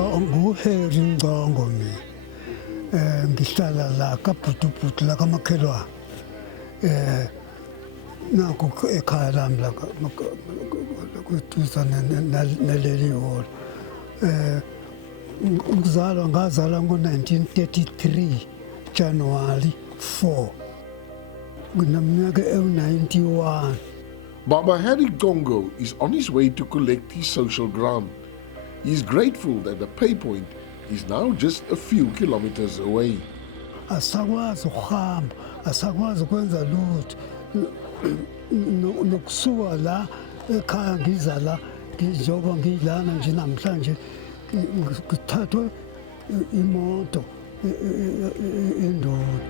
nguHeri Ngcongo mina. Ngihlala la kaBhutubhutu la kamakhelwane. Naku ekhaya lami la kuduza naleli holo. Ngazalwa ngo-1933 January 4. Ngineminyaka ewu-91. Baba Harry Gongo is on his way to collect his social grant. He is grateful that the pay point is now just a few kilometers away. Asakwazi ukuhamba, asakwazi ukwenza lutho. Nokusuka la ekhaya ngiza la ngizoba ngilana nje namhlanje ngithathwe imoto endoni.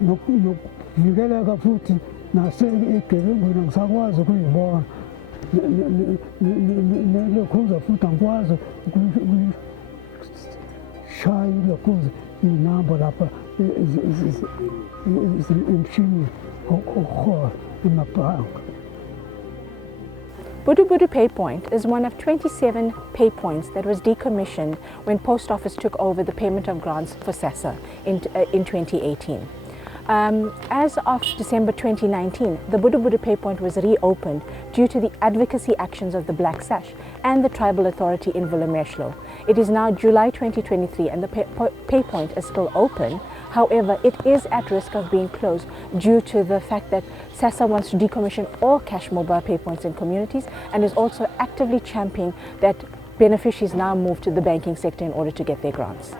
Nokuvikeleka futhi nasegebengu ngisakwazi ukuyibona nelokhuza futhi angikwazi ukushaya ilokhuza inamba lapha emshinini okuhola emabhanka. Budu Pay Point is one of 27 pay points that was decommissioned when Post Office took over the payment of grants for SASSA in 2018. As of December 2019, the Budu Pay Point was reopened due to the advocacy actions of the Black Sash and the Tribal Authority in Vulemeshlo. It is now July 2023 and the pay point is still open. However, it is at risk of being closed due to the fact that SASSA wants to decommission all cash mobile pay points in communities and is also actively championing that beneficiaries now move to the banking sector in order to get their grants.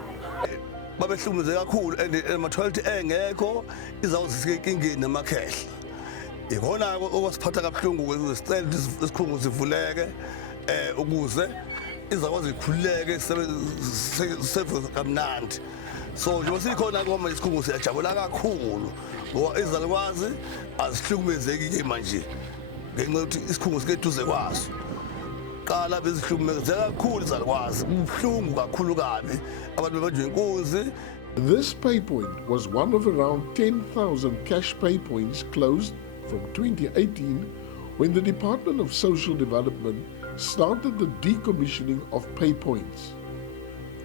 Babehlukumeze kakhulu and ama-toilet engekho izawuzisike enkingeni namakhehla. Ikona okwasiphatha kabuhlungu ukuze sicela isikhungo sivuleke ukuze izakwazi ikhululeke sefe kamnandi. So njengoba sikhona ngoba isikhungo siyajabula kakhulu ngoba izalukwazi azihlukumezeki-ke manje ngenxa yokuthi isikhungo sikeduze kwaso. Qala bezihlukumeze kakhulu izalukwazi kubuhlungu kakhulu kabi abantu bebanjwe inkunzi. This pay point was one of around 10,000 cash pay points closed from 2018 when the Department of Social Development started the decommissioning of pay points.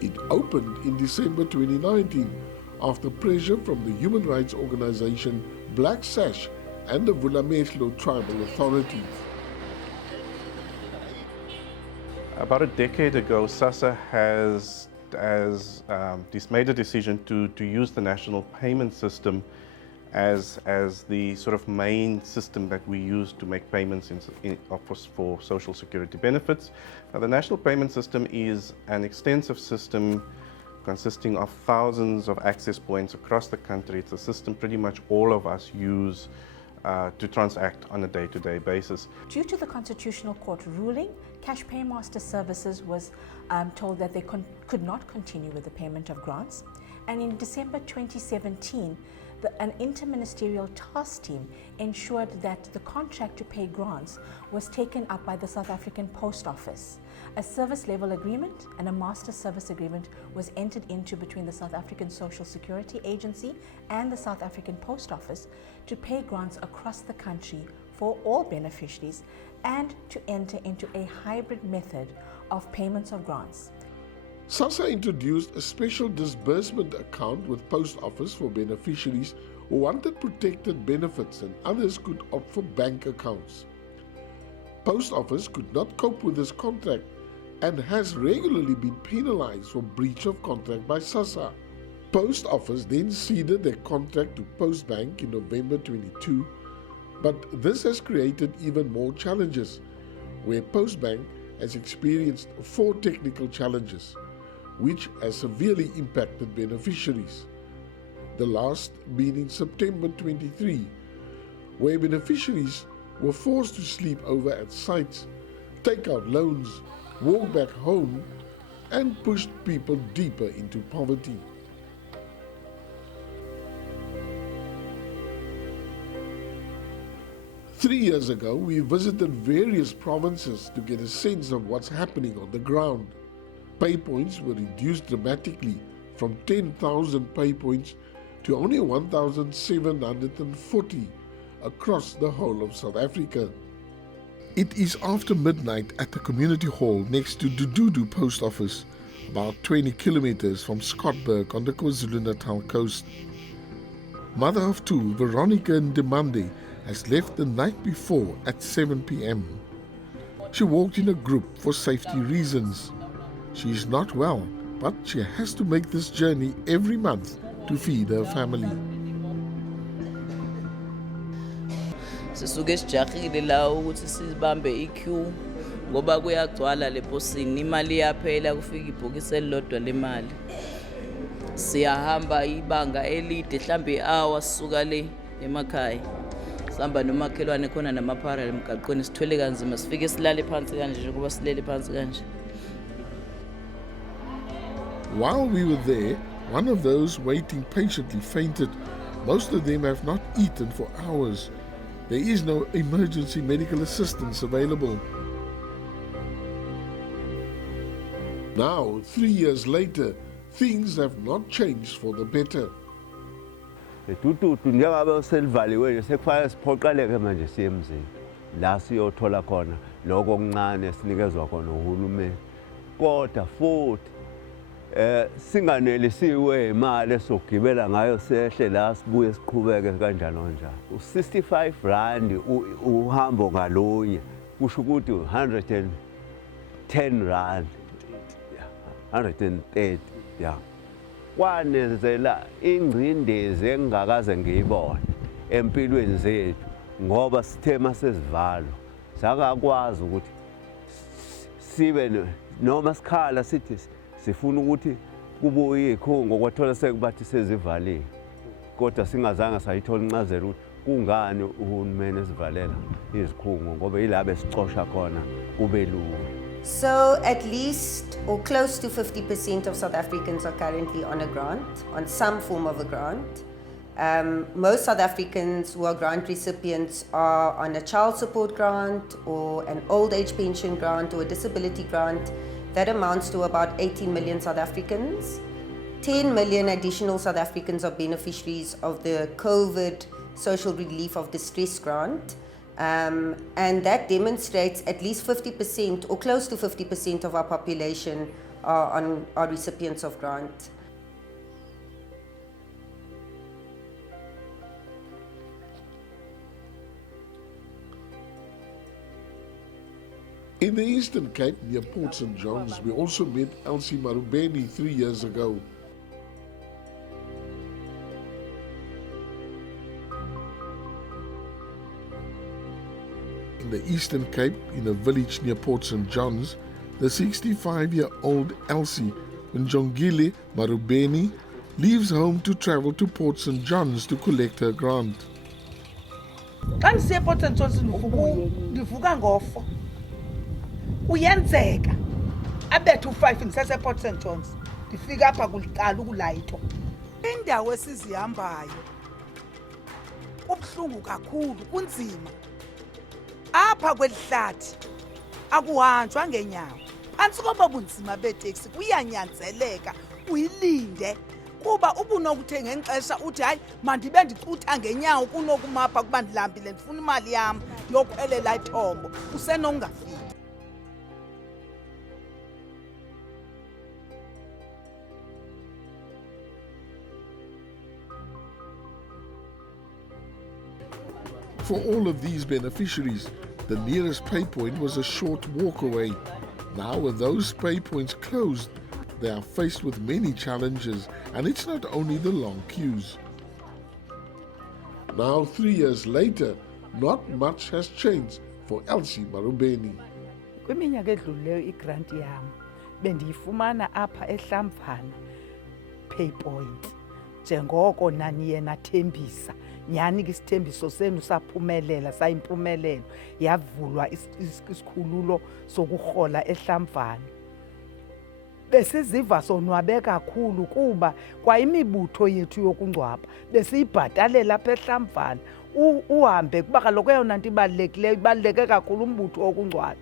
It opened in December 2019 after pressure from the human rights organization Black Sash and the Vulemeshlo Tribal Authority. About a decade ago, SASSA has made a decision to use the national payment system as the sort of main system that we use to make payments for social security benefits. Now, the national payment system is an extensive system consisting of thousands of access points across the country. It's a system pretty much all of us use to transact on a day-to-day basis. Due to the Constitutional Court ruling, Cash Paymaster Services was told that they could not continue with the payment of grants. And in December 2017, an interministerial task team ensured that the contract to pay grants was taken up by the South African Post Office. A service level agreement and a master service agreement was entered into between the South African Social Security Agency and the South African Post Office to pay grants across the country for all beneficiaries and to enter into a hybrid method of payments of grants. SASSA introduced a special disbursement account with Post Office for beneficiaries who wanted protected benefits and others could opt for bank accounts. Post Office could not cope with this contract and has regularly been penalized for breach of contract by SASSA. Post Office then ceded their contract to Post Bank in November 22, but this has created even more challenges, where Post Bank has experienced 4 technical challenges, which has severely impacted beneficiaries. The last being in September 23, where beneficiaries were forced to sleep over at sites, take out loans, walk back home, and pushed people deeper into poverty. Three years ago, we visited various provinces to get a sense of what's happening on the ground. Pay points were reduced dramatically from 10,000 pay points to only 1,740 across the whole of South Africa. It is after midnight at the community hall next to Dududu Post Office, about 20 kilometers from Scottburg on the KwaZulu-Natal coast. Mother of two, Veronica Ndemande, has left the night before at 7 p.m. She walked in a group for safety reasons. She is not well, but she has to make this journey every month to feed her family. Sisuke sijahile la ukuthi sibambe iqueue ngoba kuyagcwala leposini, imali yaphela kufika ibhokisi elilodwa lemali. Siyahamba ibanga elide mhlambe i-hour sisuka le emakhaya. Sihamba nomakhelwane khona namaphara emgaqweni sithwele kanzima sifike silale phansi kanje njengoba silele phansi kanje. While we were there, one of those waiting patiently fainted. Most of them have not eaten for hours. There is no emergency medical assistance available. Now, 3 years later, things have not changed for the better. Tututu njengabe selivaliwe sekufanele siphoqeleke manje siye emzini la siyothola khona lokho okuncane sinikezwa khona uhulumeni. Kodwa futhi singanelisiwe imali esogibela ngayo sehle la sibuye siqhubeke kanjalo njalo. U65 rand uhambo ngalonye kusho ukuthi 110 rand 130 yeah. Kwanezela ingcindezi engakaze ngiyibone empilweni zethu ngoba sithe masesivalwa sakakwazi ukuthi sibe noma sikhala sithi sifuna ukuthi kubuye ikhungo kwathola sekubathi sezivaliwe kodwa singazange sayithola incazelo ukuthi kungani uhulumeni esivalela izikhungo ngoba yilabo esicosha khona kube lula. So at least or close to 50% of South Africans are currently on a grant, on some form of a grant. Most South Africans who are grant recipients are on a child support grant or an old age pension grant or a disability grant. That amounts to about 18 million South Africans. 10 million additional South Africans are beneficiaries of the COVID Social Relief of Distress grant. And that demonstrates at least 50% or close to 50% of our population are recipients of grant. In the Eastern Cape, near Port St. John's, we also met Elsie Marubeni 3 years ago. In the Eastern Cape, in a village near Port St. John's, the 65-year-old Elsie Njongile Marubeni leaves home to travel to Port St. John's to collect her grant. Xa ndisiya ePort St. John's ndivuka ngo-4 uyenzeka abethu 5 ndisesePort St. John's ndifika apha kuliqala ukulayitho indawo esizihambayo kubuhlungu kakhulu kunzima apha kwelihlathi akuhanjwa ngenyawo phantsi koba bunzima beeteksi kuyanyanzeleka uyilinde kuba ubunokuthenga ngexesha uthi hayi mandibe ndicutha ngenyawo kunokumapha kuba ndilambile ndifuna imali yam yokhwelela ithombo usenongafiki. For all of these beneficiaries, the nearest pay point was a short walk away. Now with those pay points closed, they are faced with many challenges, and it's not only the long queues. Now 3 years later, not much has changed for Elsie Marubeni. Kwiminyaka edlulileyo igrant yam bendiyifumana apha eHlamvana pay point njengoko naniye nathembisa nyani ke isithembiso senu saphumelela sayimpumelelo yavulwa isikhululo sokurhola eHlamvana besiziva sonwabe kakhulu kuba kwayimibutho yethu yokungcwaba besiyibhatalela apha eHlamvana uhambe kuba kaloku eyona nto ibaluleke kakhulu umbutho wokungcwaba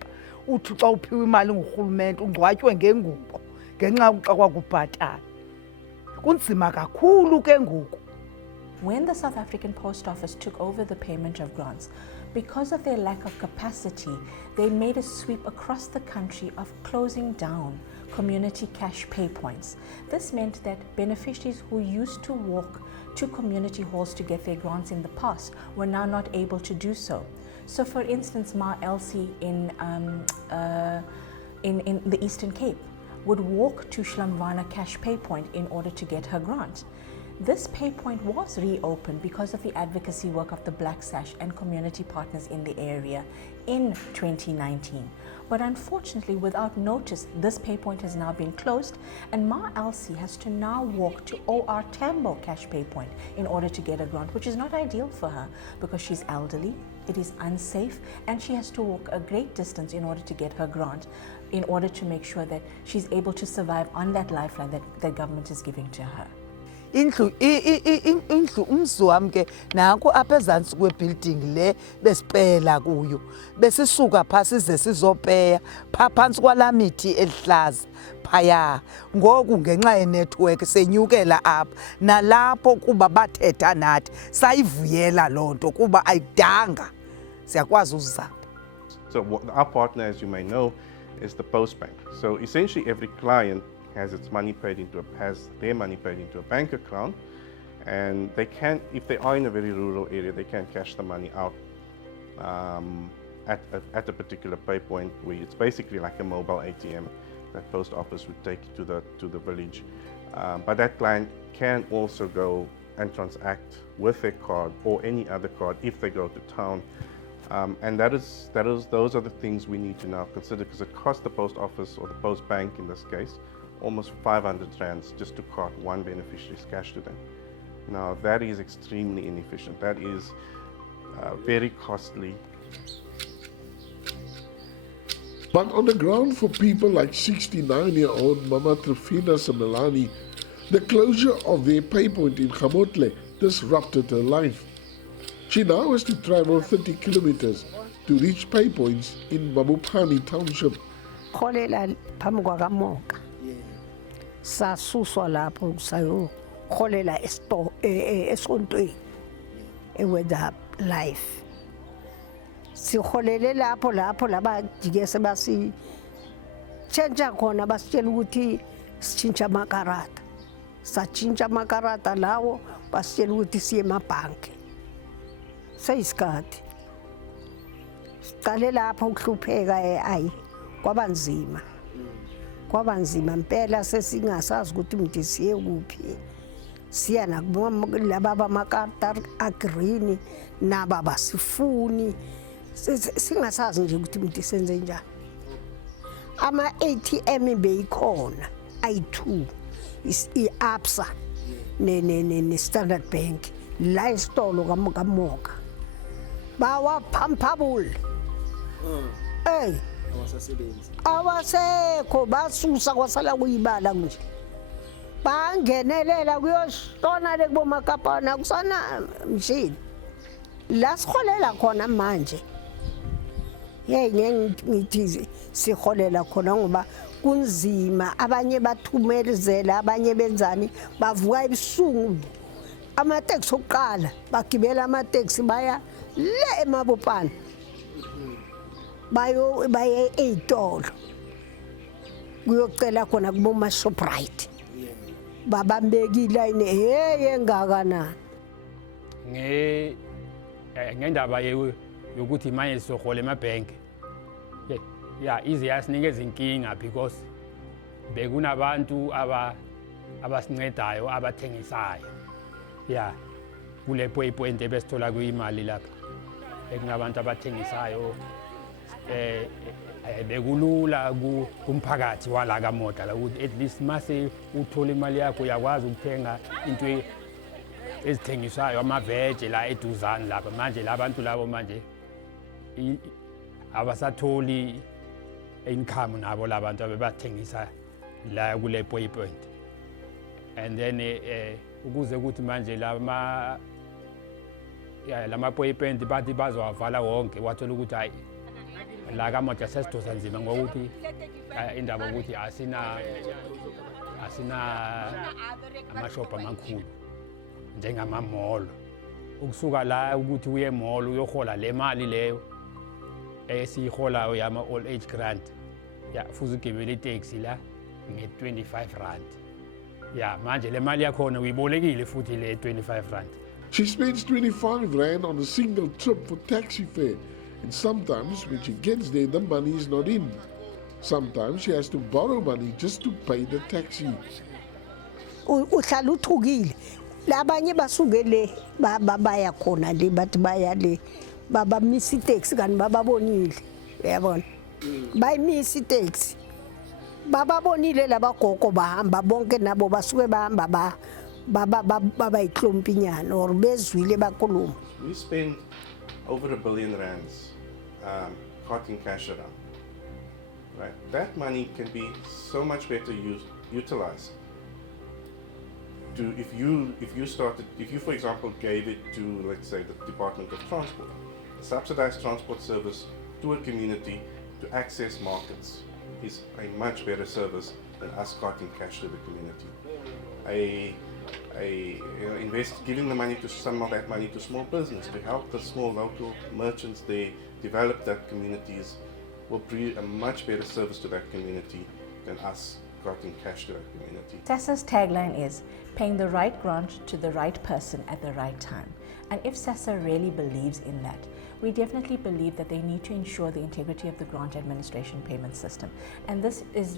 uthi xa uphiwa imali ngurhulumente ungcwatywe ngengubo ngenxa xa kwakubhatala kunzima kakhulu ke ngoku. When the South African Post Office took over the payment of grants, because of their lack of capacity, they made a sweep across the country of closing down community cash pay points. This meant that beneficiaries who used to walk to community halls to get their grants in the past were now not able to do so. So for instance, Ma Elsie in the Eastern Cape would walk to Shlamvana cash pay point in order to get her grant. This pay point was reopened because of the advocacy work of the Black Sash and community partners in the area in 2019. But unfortunately, without notice, this pay point has now been closed and Ma Elsie has to now walk to OR Tambo cash pay point in order to get a grant, which is not ideal for her because she's elderly, it is unsafe, and she has to walk a great distance in order to get her grant, in order to make sure that she's able to survive on that lifeline that the government is giving to her. Indlu umzi wami ke nanku apha ezantsi kwebuilding le besipela kuyo besisuka pha size sizopeya pha phantsi kwalaa mithi elihlaza phaya ngoku ngenxa yenetwork senyukela apha nalapho kuba bathetha nathi sayivuyela loo nto kuba ayidanga siyakwazi uzizapha. So our partner, as you may know, is the Post Bank. So essentially every client has their money paid into a bank account, and they can, if they are in a very rural area, they can cash the money out at a particular pay point where it's basically like a mobile ATM that post office would take to the village. But that client can also go and transact with their card or any other card if they go to town. And those are the things we need to now consider, because it costs the post office or the post bank in this case almost 500 rands just to cart one beneficiary's cash to them. Now that is extremely inefficient. That is very costly. But on the ground for people like 69-year-old Mama Trifina Simelani, the closure of their pay point in Gamotle disrupted her life. She now has to travel 30 kilometers to reach pay points in Mabopani Township. Sasuswa lapho sayoholela esontweni eweda life siholele lapho labajike sebasi tshentsha khona basitshela ukuthi sitshintsha amakarata satshintsha amakarata lawo basitshela ukuthi siye emabhanki seyisikhathi siqale lapho ukuhlupheka ayi kwaba nzima impela sesingasazi ukuthi mntu siye kuphi siya nakulaba bamakarata agreen naba basifuni singasazi nje ukuthi mntu senze njani. Ama-ATM beyikhona ayi-2 i-Absa ne-Standard Bank la isitolo kamoka bawaphamphabule awasekho basusa kwasala kuyibala nje bangenelela kuyoshona le kubomakapana kusana mshini la siholela khona manje ngithi siholela khona ngoba kunzima abanye bathumelezela abanye benzani bavuka ebusungu amateksi oqala bagibela amateksi baya le emabopana baye ey'tolo kuyocela khona kuboma Shoprite babambeka ilayini engakanani ngendaba yokuthi manje sizohola emabhenki ize yasinikeza inkinga because bekunabantu abasincedayo abathengisayo kule point ebesithola kuyimali lapha bekunabantu abathengisayo bekulula kumphakathi wala kaModa la ukuthi at least mase uthola imali yakho uyakwazi ukuthenga into ezithengisayo amaveje la eduzane lapha manje labantu labo manje abasatholi income nabo labantu abebathengisa la kule point. And then ukuze ukuthi manje lama point bathi bazowavala wonke wathola ukuthi hayi la kamoja sesidosa nzima ngokuthi indaba ukuthi asina amashophu amakhulu njengamamall. Ukusuka la ukuthi uye mall uyohola le mali leyo esiyiholayo yama old age grant futhi ugibele itaxi la nge-25 rand. Manje le mali yakhona uyibolekile futhi le 25 rand. She spends 25 rand on a single trip for taxi fare, and sometimes when she gets there, the money is not in. Sometimes she has to borrow money just to pay the taxi. Uhlala uthukile. Labanye basuke le baya khona le bathi baya le baba miss itaxi kanti bababonile. Uyabona? Bayimisi itaxi. Bababonile labagogo bahamba bonke nabo basuke bahamba baba iklompinyana or bezwile bakhuluma. We spend over R1 billion carting cash around. Right? That money can be so much better utilized. If you for example gave it to, let's say, the Department of Transport, a subsidized transport service to a community to access markets is a much better service than us carting cash to the community. Giving the money to some of that money to small business to help the small local merchants they develop that communities will be a much better service to that community than us carting cash to that community. SASSA's tagline is paying the right grant to the right person at the right time. And if SASSA really believes in that, we definitely believe that they need to ensure the integrity of the grant administration payment system. And this is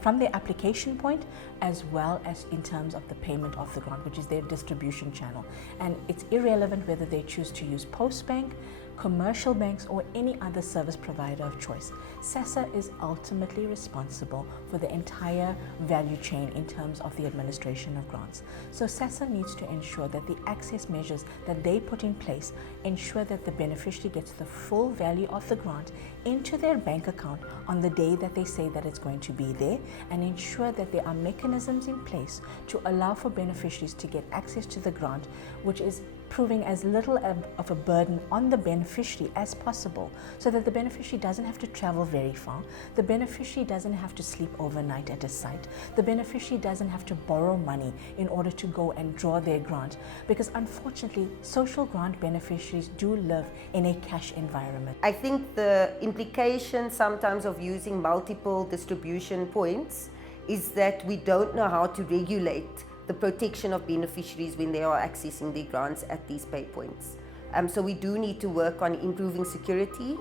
from their application point as well as in terms of the payment of the grant, which is their distribution channel. And it's irrelevant whether they choose to use Postbank, commercial banks, or any other service provider of choice. SASSA is ultimately responsible for the entire value chain in terms of the administration of grants. So SASSA needs to ensure that the access measures that they put in place ensure that the beneficiary gets the full value of the grant into their bank account on the day that they say that it's going to be there, and ensure that there are mechanisms in place to allow for beneficiaries to get access to the grant, which is proving as little of a burden on the beneficiary as possible, so that the beneficiary doesn't have to travel very far, the beneficiary doesn't have to sleep overnight at a site, the beneficiary doesn't have to borrow money in order to go and draw their grant, because unfortunately social grant beneficiaries do live in a cash environment. I think the implication sometimes of using multiple distribution points is that we don't know how to regulate the protection of beneficiaries when they are accessing their grants at these pay points. So we do need to work on improving security.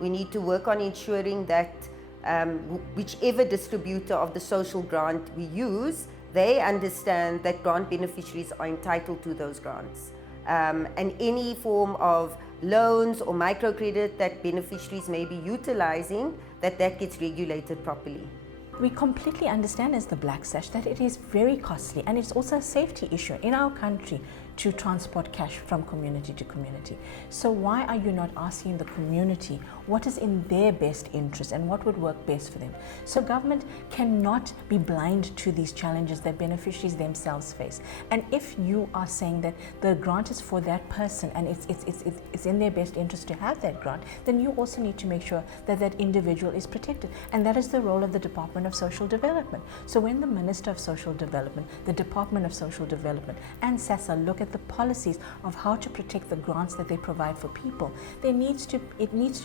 We need to work on ensuring that whichever distributor of the social grant we use, they understand that grant beneficiaries are entitled to those grants. And any form of loans or microcredit that beneficiaries may be utilizing, that gets regulated properly. We completely understand as the Black Sash that it is very costly, and it's also a safety issue in our country to transport cash from community to community. So why are you not asking the community what is in their best interest and what would work best for them? So government cannot be blind to these challenges that beneficiaries themselves face. And if you are saying that the grant is for that person and it's in their best interest to have that grant, then you also need to make sure that that individual is protected. And that is the role of the Department of Social Development. So when the Minister of Social Development, the Department of Social Development and SASSA look at the policies of how to protect the grants that they provide for people, it needs to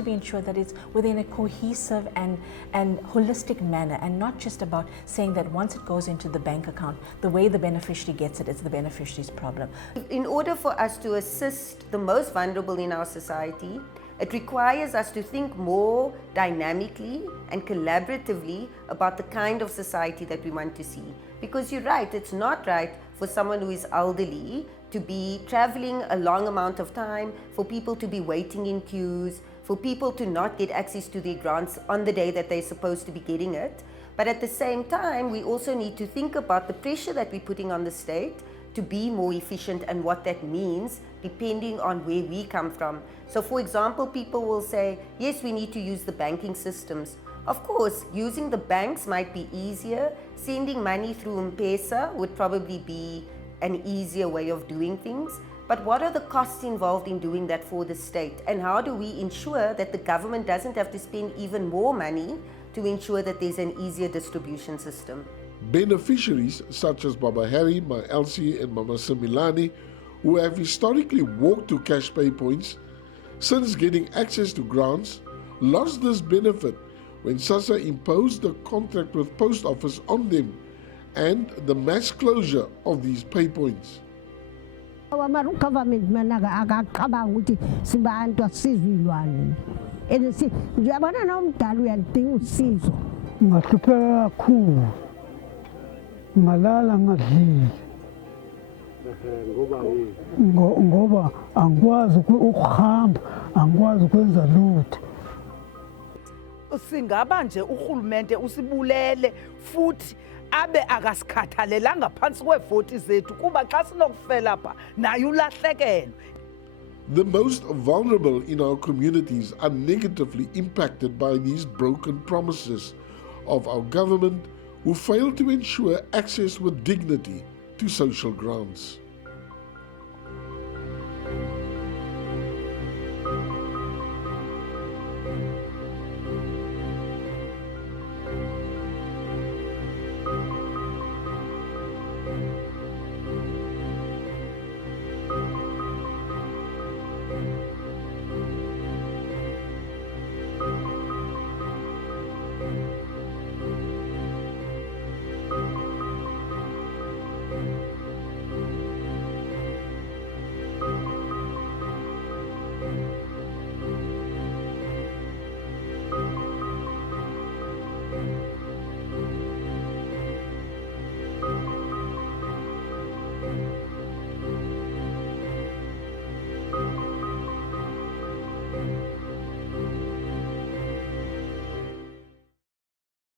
be ensured that it's within a cohesive and holistic manner, and not just about saying that once it goes into the bank account, the way the beneficiary gets it is the beneficiary's problem. In order for us to assist the most vulnerable in our society, it requires us to think more dynamically and collaboratively about the kind of society that we want to see. Because you're right, it's not right for someone who is elderly to be traveling a long amount of time, for people to be waiting in queues, for people to not get access to their grants on the day that they're supposed to be getting it. But at the same time, we also need to think about the pressure that we're putting on the state to be more efficient and what that means depending on where we come from. So for example, people will say, yes, we need to use the banking systems, Of course, using the banks might be easier. Sending money through M-Pesa would probably be an easier way of doing things. But what are the costs involved in doing that for the state? And how do we ensure that the government doesn't have to spend even more money to ensure that there's an easier distribution system? Beneficiaries such as Baba Harry, Ma Elsie and Mama Similani, who have historically walked to cash pay points, since getting access to grants, lost this benefit when SASSA imposed a contract with Post Office on them and the mass closure of these pay points. Government akacabanga ukuthi sibantu asizilwane and njengabana nomdala uyalidinga usizo. Ngahlupheka kakhulu, ngalala ngadlile ngoba angikwazi ukuhamba, angikwazi ukwenza lutho. Singaba nje urhulumente usibulele futhi abe akasikhathalelanga phansi kweevoti zethu kuba xa sinokufela pha naye ulahlekelwe. The most vulnerable in our communities are negatively impacted by these broken promises of our government, who fail to ensure access with dignity to social grants.